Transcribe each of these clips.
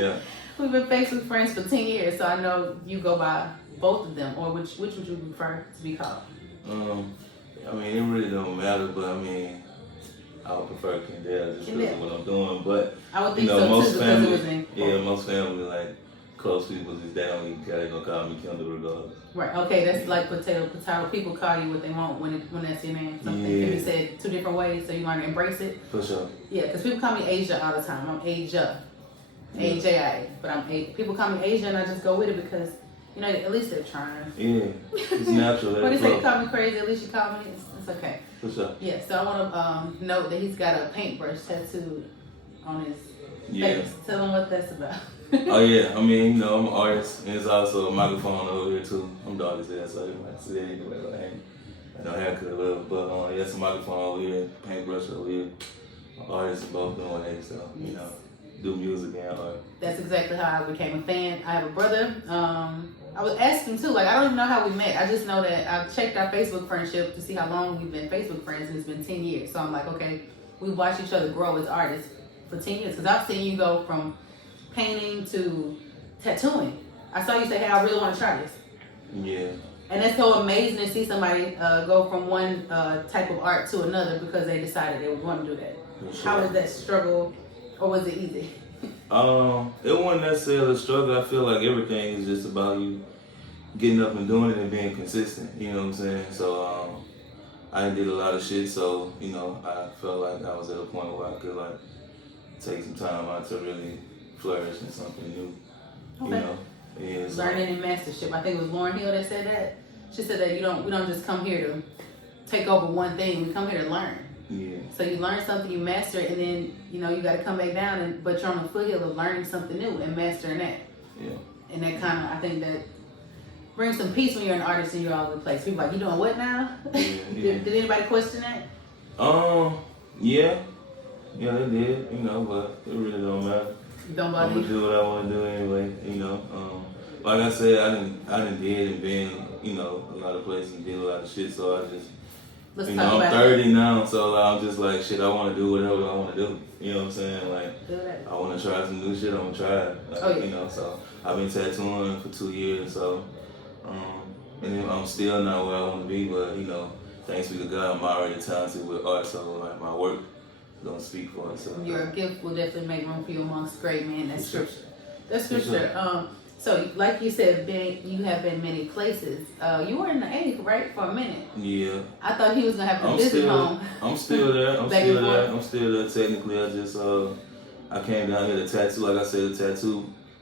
Yeah. We've been Facebook friends for 10 years, so I know you go by both of them. Or which would you prefer to be called? I mean, it really don't matter, but I mean, I would prefer Kyndale just because of what I'm doing. But I would you think know, so most too, family, because it was in most family like close people is down. They're gonna call me Kyndale regardless. Right. Okay. That's like potato. People call you what they want when that's your name. Something can be said two different ways, so you want to embrace it. For sure. Yeah, because people call me Asia all the time. I'm Asia, AJI, but I'm A. People call me Asia, and I just go with it because you know at least they're trying. Yeah, it's natural. When they say you call me crazy, at least you call me. It's okay. For sure. Yeah. So I want to note that he's got a paintbrush tattooed on his face. Tell him what that's about. Oh yeah, I mean, you know, I'm an artist, and it's also a microphone over here too. I'm dark as hell, so you might see it anyway. But I no haircut or whatever. But yeah, it's a microphone over here, paintbrush over here. I'm an artist in both them ways, so you know, do music and art. That's exactly how I became a fan. I have a brother. I was asking too, like I don't even know how we met. I just know that I checked our Facebook friendship to see how long we've been Facebook friends, and it's been 10 years. So I'm like, okay, we watched each other grow as artists for 10 years because I've seen you go from painting to tattooing. I saw you say, hey, I really want to try this. Yeah. And it's so amazing to see somebody go from one type of art to another because they decided they were going to do that. Sure. How was that struggle, or was it easy? It wasn't necessarily a struggle. I feel like everything is just about you getting up and doing it and being consistent. You know what I'm saying? So I did a lot of shit. So you know, I felt like I was at a point where I could like take some time out to really flourish in something new. Okay. You know, yeah. So. Learning and mastership. I think it was Lauren Hill that said that. She said that we don't just come here to take over one thing. We come here to learn. Yeah. So you learn something, you master it, and then you know you got to come back down. But you're on the foothill of learning something new and mastering that. Yeah. And that kind of, I think that brings some peace when you're an artist and you're all over the place. People are like, you doing what now? Yeah. did anybody question that? Yeah. Yeah, they did. You know, but it really don't matter. Don't bother you. I'm gonna do what I want to do anyway. You know, like I said, I didn't did and been, you know, a lot of places and did a lot of shit. So I just, Let's you talk know, I'm about 30 it. now, so I'm just like, shit, I want to do whatever I want to do. You know what I'm saying? Like, Do that. I want to try some new shit. I'm gonna try it. Like, you know, so I've been tattooing for 2 years. So, and I'm still not where I want to be, but you know, thanks be to God, I'm already talented with art. So like my work don't speak for itself. Your gift will definitely make room for you amongst great men. That's scripture. That's scripture. Sure. So, like you said, you have been many places. You were in the A, right, for a minute. Yeah. I thought he was gonna have to visit home. I'm still there. I'm still there. Technically, I just I came down here to tattoo. Like I said,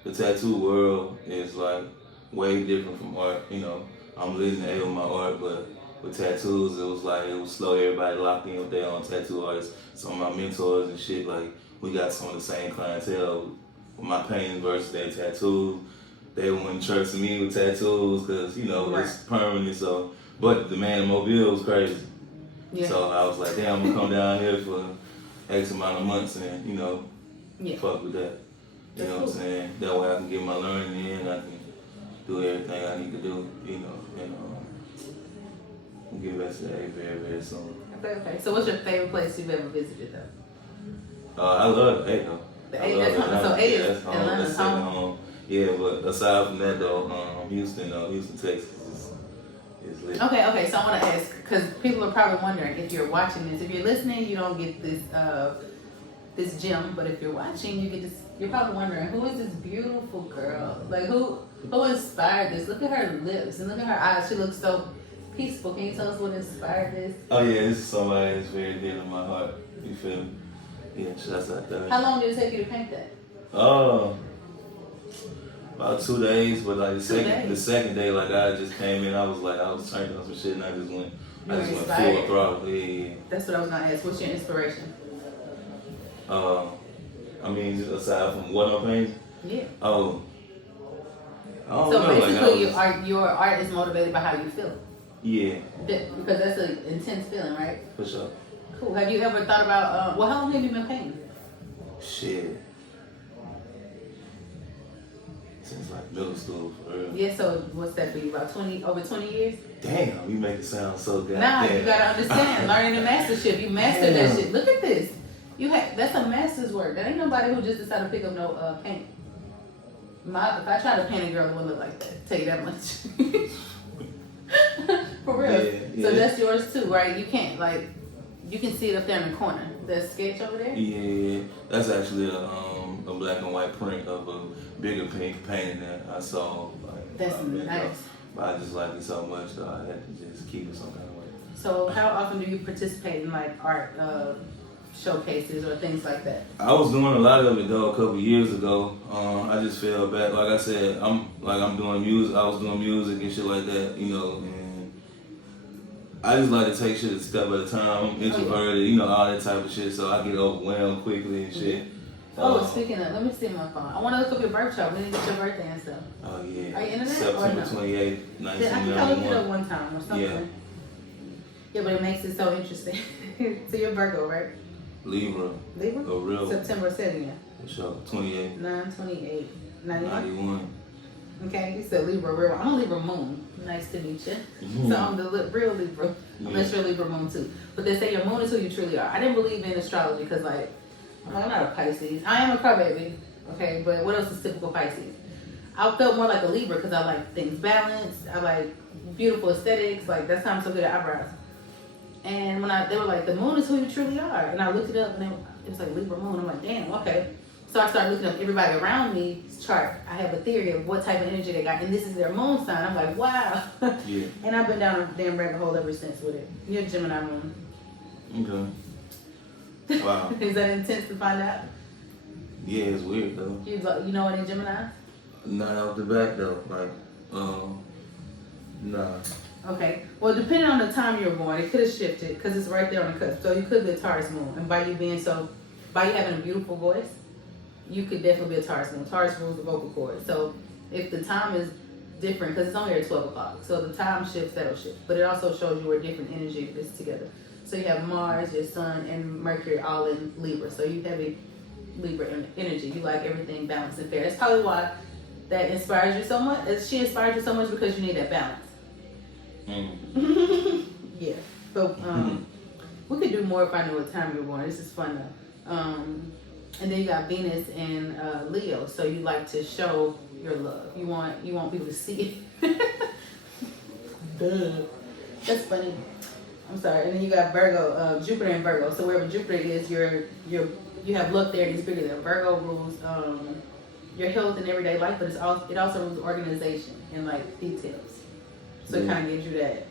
the tattoo world is like way different from art. You know, I'm leading the A with my art, but with tattoos, it was slow. Everybody locked in with their own tattoo artists. Some of my mentors and shit, like we got some of the same clientele. With my painting versus their tattoos, they wouldn't trust me with tattoos because you know it's permanent. So, but the man in Mobile was crazy. Yeah. So I was like, damn, I'm gonna come down here for X amount of months and you know, fuck with that. You know what I'm saying? That way I can get my learning in. I can do everything I need to do. You know, and we'll get back to the A very, very soon. Okay. So, what's your favorite place you've ever visited, though? I love A though. The A, that's home. So A is Atlanta's home. Yeah, but aside from that though, Houston, Texas is lit. Okay. So I want to ask because people are probably wondering if you're watching this. If you're listening, you don't get this this gem, but if you're watching, you get this. You're probably wondering who is this beautiful girl? Like who inspired this? Look at her lips and look at her eyes. She looks so peaceful. Can you tell us what inspired this? Oh yeah, this is somebody that's very dear to my heart. You feel me? Yeah, that's like that. How long did it take you to paint that? About 2 days, but like the second day, like I just came in, I was turning on some shit, and I just went full throttle. Yeah. That's what I was gonna ask. What's your inspiration? I mean, just aside from what I'm painting. Yeah. Oh. I don't so know, basically, your art is motivated by how you feel. Yeah. Because that's an intense feeling, right? For sure. Cool. Have you ever thought about, how long have you been painting? Shit. Since like middle school, for real. Yeah, so what's that for you? About over 20 years? Damn, you make it sound so good. Nah, you gotta understand. Learning the mastership. You mastered that shit. Look at this. That's a master's work. That ain't nobody who just decided to pick up no paint. If I try to paint a girl, it wouldn't look like that. Tell you that much. For real. Yeah. So that's yours too, right? You can't you can see it up there in the corner. That sketch over there. Yeah, that's actually a black and white print of a bigger painting that I saw. That's nice. But I just like it so much that I had to just keep it some kind of way. So how often do you participate in art showcases or things like that? I was doing a lot of it though a couple years ago. I just fell back. Like I said, I'm doing music. I was doing music and shit like that, and I just like to take shit a step at a time. I'm introverted, all that type of shit. So I get overwhelmed quickly and shit. Speaking of, let me see my phone. I want to look up your birth chart. We need to get your birthday and stuff. Oh yeah. Are you into that? September 28th, 1991. I think I looked it up one time or something. Yeah. Yeah, but it makes it so interesting. So you're Virgo, right? Libra. Libra? A real. September 7th. For sure. 28. 9/28. 91. Okay, you said Libra real. I'm a Libra moon. Nice to meet you. Mm-hmm. So I'm the real Libra. Unless you're a Libra moon too. But they say your moon is who you truly are. I didn't believe in astrology because I'm not a Pisces. I am a crybaby. Okay, but what else is typical Pisces? I felt more like a Libra because I like things balanced. I like beautiful aesthetics. That's how I'm so good at eyebrows. And when they were like, the moon is who you truly are. And I looked it up and it was like Libra moon. I'm like, damn, okay. So I started looking up everybody around me's chart. I have a theory of what type of energy they got. And this is their moon sign. I'm like, wow. Yeah. And I've been down a damn rabbit hole ever since with it. You're a Gemini moon. Okay. Wow. Is that intense to find out? Yeah, it's weird though. You know any Gemini? Not off the back though. Nah. Okay. Well, depending on the time you were born, it could have shifted because it's right there on the cusp. So you could be a Taurus moon. And by you having a beautiful voice, you could definitely be a Taurus moon. Taurus rules the vocal cord. So if the time is different, because it's only at 12 o'clock. So the time shifts, that'll shift. But it also shows you where different energy fits together. So you have Mars, your Sun, and Mercury all in Libra. So you have a Libra energy. You like everything balanced and fair. That's probably why that inspires you so much. She inspires you so much because you need that balance. Yeah. So we could do more if I knew what time you were born. This is fun though. And then you got Venus and Leo. So you like to show your love. You want people to see it. Duh. That's funny. I'm sorry. And then you got Virgo, Jupiter and Virgo. So wherever Jupiter is, you have luck there and it's bigger than Virgo rules your health and everyday life, but it also rules organization and details. So it kind of gives you that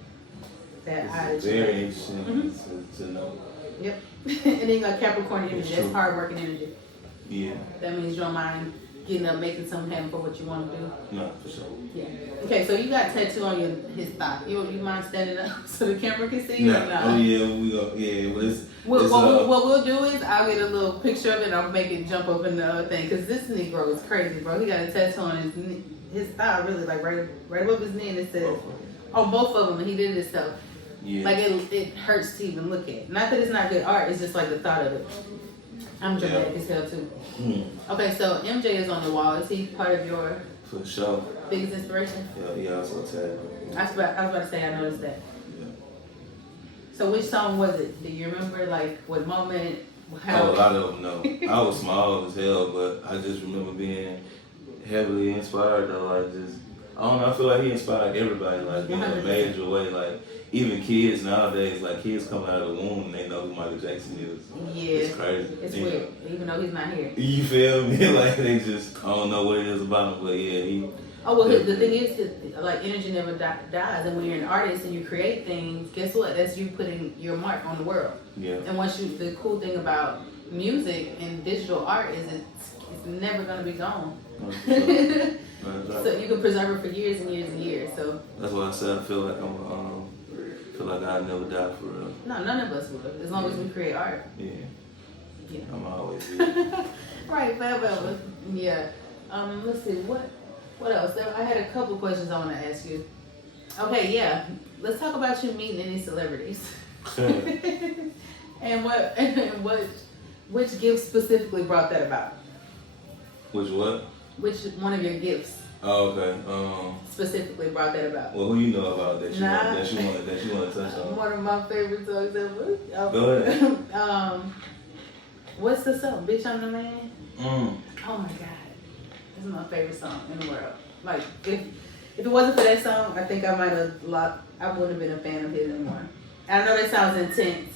eye. It's very interesting to know. Yep. And then you got Capricorn energy. That's hard working energy. Yeah. That means you don't mind getting up, making something happen for what you want to do. No, for sure. Yeah. Okay, so you got tattoo on his thigh. You mind standing up so the camera can see you? No. Or not? Oh yeah, we go. Yeah, but it's. What we'll do is I'll get a little picture of it and I'll make it jump up in the other thing. Because this Negro is crazy, bro. He got a tattoo on his thigh, really, right above his knee, and it says, on both of them, and he did it himself. Yeah. It hurts to even look at. Not that it's not good art, it's just the thought of it. I'm dramatic as hell too. Okay, so MJ is on the wall. Is he part of your For sure. biggest inspiration? Yeah, he also tagged. I was about to say I noticed that. Yeah. So which song was it? Do you remember what moment? How? A lot of them know. I was small as hell, but I just remember being heavily inspired though. I don't know, I feel like he inspired everybody, in a major way. Even kids nowadays, kids coming out of the womb and they know who Michael Jackson is. Yeah. It's crazy. It's weird, even though he's not here. You feel me? They just, I don't know what it is about him, but yeah, he. Oh, well, the thing is, energy never dies. And when you're an artist and you create things, guess what? That's you putting your mark on the world. Yeah. And the cool thing about music and digital art is it's never going to be gone. So you can preserve it for years and years and years. So that's why I said I feel like I'll never die for real. No, none of us will, as long as we create art. Yeah. Yeah. I'm always Right, Velvet. Yeah. Let's see, what else? I had a couple questions I want to ask you. Okay, yeah. Let's talk about you meeting any celebrities. And which gift specifically brought that about? Which what? Which one of your gifts? Oh, okay. Specifically brought that about. Well, who you know about that you want to touch on? One of my favorite songs ever. Go ahead. What's the song? Bitch, I'm the man. Mm. Oh my God. It's my favorite song in the world. Like if it wasn't for that song, I think I might have lost. I wouldn't have been a fan of his anymore. I know that sounds intense.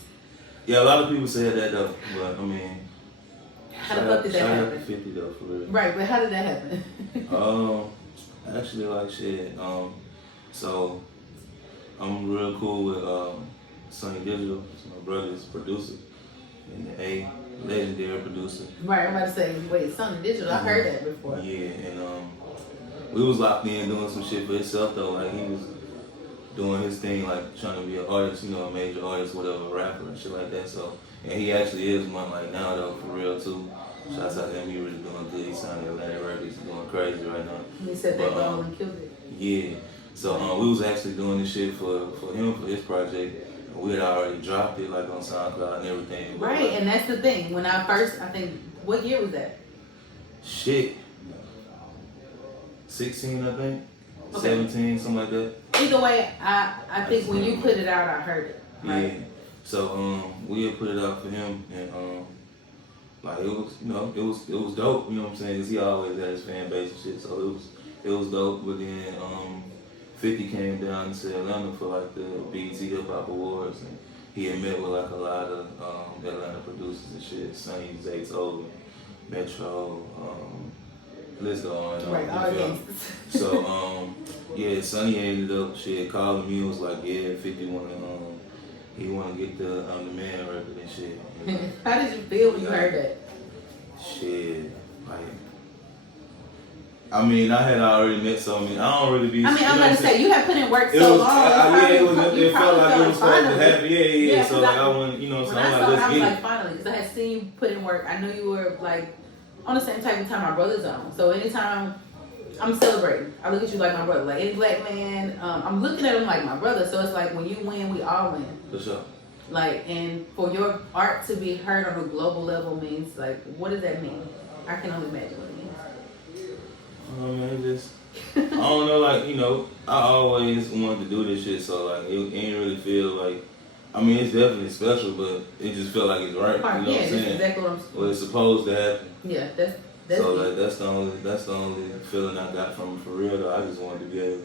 Yeah, a lot of people said that though, but I mean, how the fuck did that happen? 50 though, for real. Right, but how did that happen? Actually, like shit. So I'm real cool with Sonny Digital. So my brother's producer and a legendary producer. Right, I'm about to say, wait, Sonny Digital. I heard that before. Yeah, and we was locked in doing some shit for himself though. Like he was doing his thing, like trying to be an artist, you know, a major artist, whatever, rapper and shit like that. So, and he actually is one like now though, for real too. Shouts out to him, he really doing good. He signed Atlantic Records, he's doing crazy right now. He said that ball and killed it. Yeah. So we was actually doing this shit for him for his project. We had already dropped it like on SoundCloud and everything. Right, like, and that's the thing. When I think, what year was that? Shit. 16, I think. Okay. 17, something like that. Either way, I think when you put it out, I heard it. Right? Yeah. So we had put it out for him, and like it was, you know, it was dope. You know what I'm saying? Cause he always had his fan base and shit. So it was dope. But then 50 came down to Atlanta for like the BET Hip Hop Awards, and he had met with like a lot of Atlanta producers and shit. Sonny, Zaytoven, Metro. Let's go on. Right, all gangsters. So yeah, Sonny ended up calling me and was like, yeah, 50 he wanna get the Man record and shit. And, how did you feel when you heard that? Shit, like, I mean, I had already met so many. I don't really be. I mean, I'm gonna say you have put in work so long. It felt like it was supposed to happen. Yeah. So like I went, you know, when so I I'm saw like, it, let's I was get like, it. finally, because I had seen you put in work. I knew you were like on the same type of time my brother's on. So anytime I'm celebrating, I look at you like my brother. Like any black man, I'm looking at him like my brother. So it's like when you win, we all win. For sure. Like, and for your art to be heard on a global level means like, what does that mean? I can only imagine what it means. Man, just I don't know, like, you know, I always wanted to do this shit, so like it ain't really feel like. I mean, it's definitely special, but it just felt like it's right. You know what I'm saying? That's exactly what I'm saying. Well, it's supposed to happen. Yeah, that's so like that's the only feeling I got from it for real though. I just wanted to be able,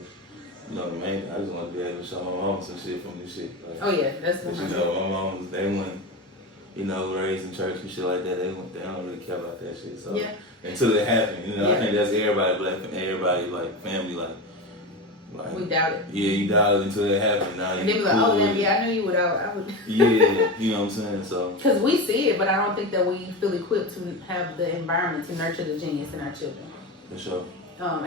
you know, man, I just wanted to be able to show my mom some shit from this shit. Like, oh yeah, that's what you know, my mom, they went, you know, raised in church and shit like that. They don't really care about that shit. So yeah. Until it happened, you know, I think that's everybody like family like we doubt it. Yeah, you doubt it until it happened. Now and they be like, oh yeah, I knew you would. I would. Yeah, you know what I'm saying. So because we see it, but I don't think that we feel equipped to have the environment to nurture the genius in our children. For sure. And